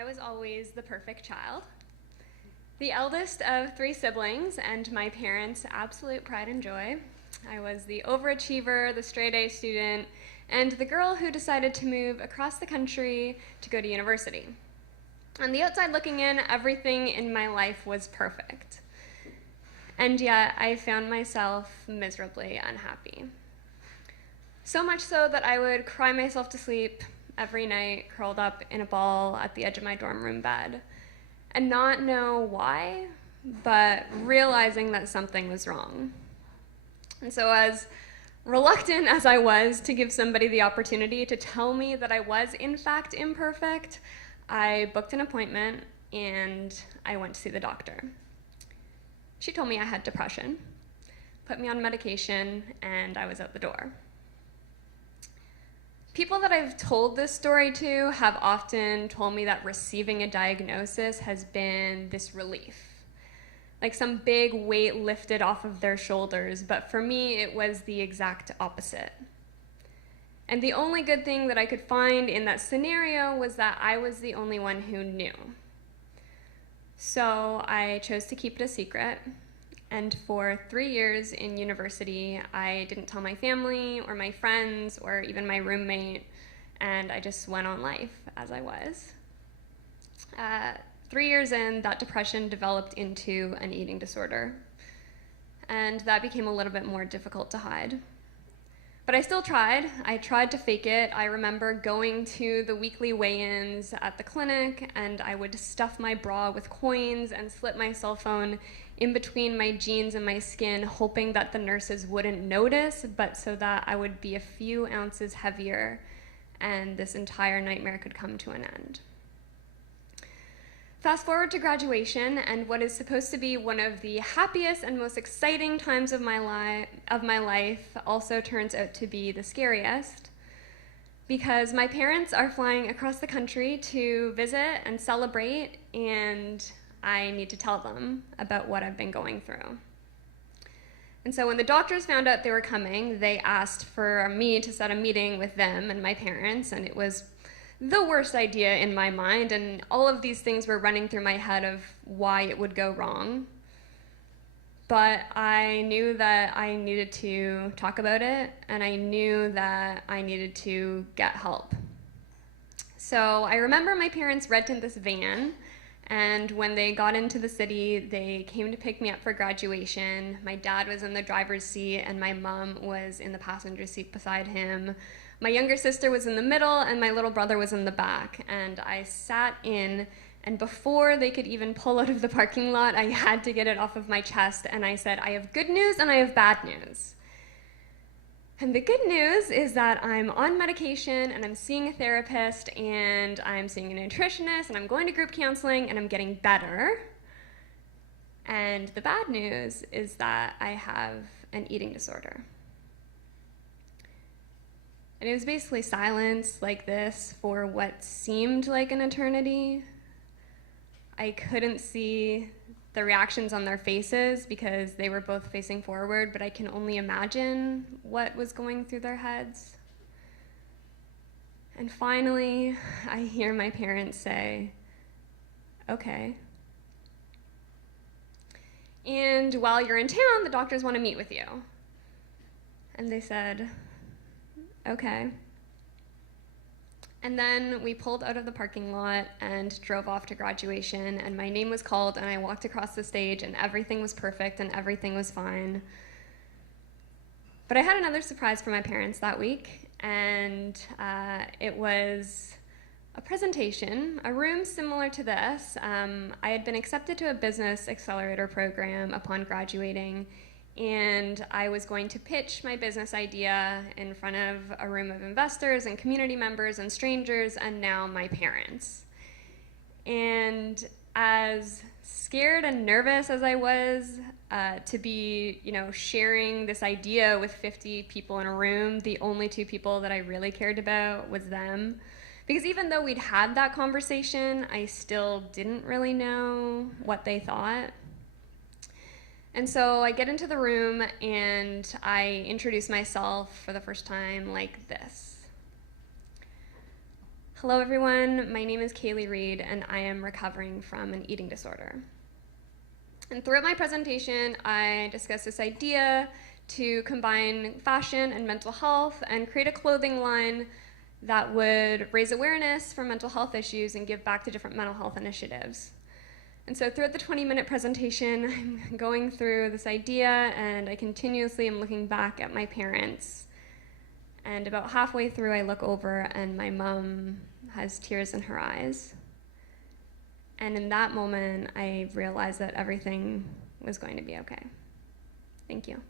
I was always the perfect child. The eldest of three siblings and my parents' absolute pride and joy. I was the overachiever, the straight A student, and the girl who decided to move across the country to go to university. On the outside looking in, everything in my life was perfect. And yet, I found myself miserably unhappy. So much so that I would cry myself to sleep every night, curled up in a ball at the edge of my dorm room bed, and not know why, but realizing that something was wrong. And so as reluctant as I was to give somebody the opportunity to tell me that I was in fact imperfect, I booked an appointment and I went to see the doctor. She told me I had depression, put me on medication, and I was out the door. People that I've told this story to have often told me that receiving a diagnosis has been this relief, like some big weight lifted off of their shoulders, but for me it was the exact opposite. And the only good thing that I could find in that scenario was that I was the only one who knew. So I chose to keep it a secret. And for 3 years in university, I didn't tell my family or my friends or even my roommate, and I just went on life as I was. 3 years in, that depression developed into an eating disorder, and that became a little bit more difficult to hide. But I still tried. I tried to fake it. I remember going to the weekly weigh-ins at the clinic, and I would stuff my bra with coins and slip my cell phone in between my jeans and my skin, hoping that the nurses wouldn't notice, but so that I would be a few ounces heavier and this entire nightmare could come to an end. Fast forward to graduation, and what is supposed to be one of the happiest and most exciting times of my life also turns out to be the scariest, because my parents are flying across the country to visit and celebrate, and I need to tell them about what I've been going through. And so when the doctors found out they were coming, they asked for me to set a meeting with them and my parents, and it was the worst idea in my mind, and all of these things were running through my head of why it would go wrong. But I knew that I needed to talk about it, and I knew that I needed to get help. So I remember my parents rented this van, and when they got into the city, they came to pick me up for graduation. My dad was in the driver's seat, and my mom was in the passenger seat beside him. My younger sister was in the middle, and my little brother was in the back. And I sat in, and before they could even pull out of the parking lot, I had to get it off of my chest, and I said, I have good news and I have bad news. And the good news is that I'm on medication, and I'm seeing a therapist, and I'm seeing a nutritionist, and I'm going to group counseling, and I'm getting better. And the bad news is that I have an eating disorder. And it was basically silence like this for what seemed like an eternity. I couldn't see the reactions on their faces because they were both facing forward, but I can only imagine what was going through their heads. And finally, I hear my parents say, okay. And while you're in town, the doctors want to meet with you. And they said, okay. And then we pulled out of the parking lot and drove off to graduation, and my name was called, and I walked across the stage, and everything was perfect, and everything was fine. But I had another surprise for my parents that week, and it was a presentation, a room similar to this. I had been accepted to a business accelerator program upon graduating, and I was going to pitch my business idea in front of a room of investors and community members and strangers, and now my parents. And as scared and nervous as I was to be, sharing this idea with 50 people in a room, the only two people that I really cared about was them. Because even though we'd had that conversation, I still didn't really know what they thought. And so I get into the room and I introduce myself for the first time like this. Hello everyone, my name is Kayley Reed and I am recovering from an eating disorder. And throughout my presentation, I discussed this idea to combine fashion and mental health and create a clothing line that would raise awareness for mental health issues and give back to different mental health initiatives. And so throughout the 20-minute presentation, I'm going through this idea and I continuously am looking back at my parents. And about halfway through, I look over and my mom has tears in her eyes. And in that moment, I realized that everything was going to be okay. Thank you.